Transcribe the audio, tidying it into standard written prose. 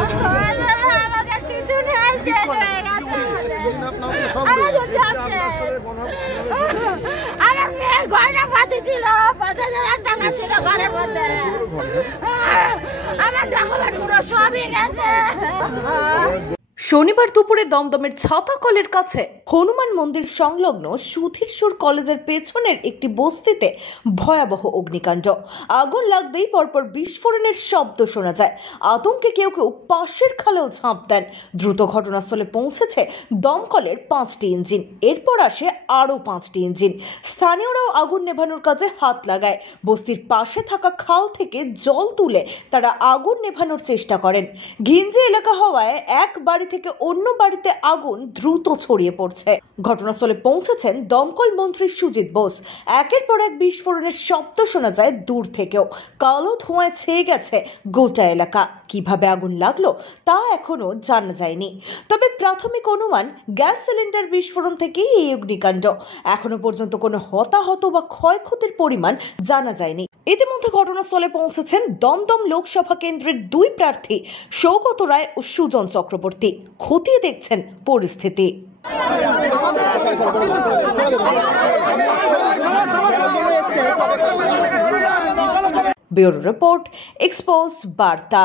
আমাকে কিছু নেই, শেষ হয়ে গেছে আমার মেয়ের গয়না পাতি ছিল, 50,000 টাকা ছিল ঘরের মধ্যে। আমার ডকুমেন্ট পুরো সবই গেছে। শনিবার দুপুরে দমদমের ছাতাকলের কাছে হনুমান মন্দির সংলগ্ন সুধীরসুর কলেজের পেছনের একটি বস্তিতে ভয়াবহ অগ্নিকাণ্ড। আগুন লাগতেই পরপর বিস্ফোরণের শব্দ শোনা যায়। আতঙ্কে কেউ কেউ পাশের খালেও ঝাঁপ দেন। দ্রুত ঘটনাস্থলে পৌঁছেছে দমকলের 5টি ইঞ্জিন। এরপর আসে আরও 5টি ইঞ্জিন। স্থানীয়রাও আগুন নেভানোর কাজে হাত লাগায়। বস্তির পাশে থাকা খাল থেকে জল তুলে তারা আগুন নেভানোর চেষ্টা করেন। ঘিঞ্জি এলাকা হওয়ায় এক বাড়ি থেকে অন্য বাড়িতে আগুন দ্রুত ছড়িয়ে পড়ছে। ঘটনাস্থলে পৌঁছেছেন দমকল মন্ত্রী সুজিত বোস। একের পর এক বিস্ফোরণের শব্দ শোনা যায় দূর থেকেও। কালো ধোঁয়ায় ছেয়ে গেছে গোটা এলাকা। কিভাবে আগুন লাগলো তা এখনো জানা যায়নি। তবে প্রাথমিক অনুমান গ্যাস সিলিন্ডার বিস্ফোরণ থেকেই এই অগ্নিকাণ্ড। এখনো পর্যন্ত কোনো হতাহত বা ক্ষয়ক্ষতির পরিমাণ জানা যায়নি। ইতিমধ্যে ঘটনাস্থলে পৌঁছেছেন দমদম লোকসভা কেন্দ্রের 2 প্রার্থী সৌগত রায় ও সুজন চক্রবর্তী। খতিয়ে দেখছেন পরিস্থিতি। ব্যুরো রিপোর্ট, এক্সপোজ বার্তা।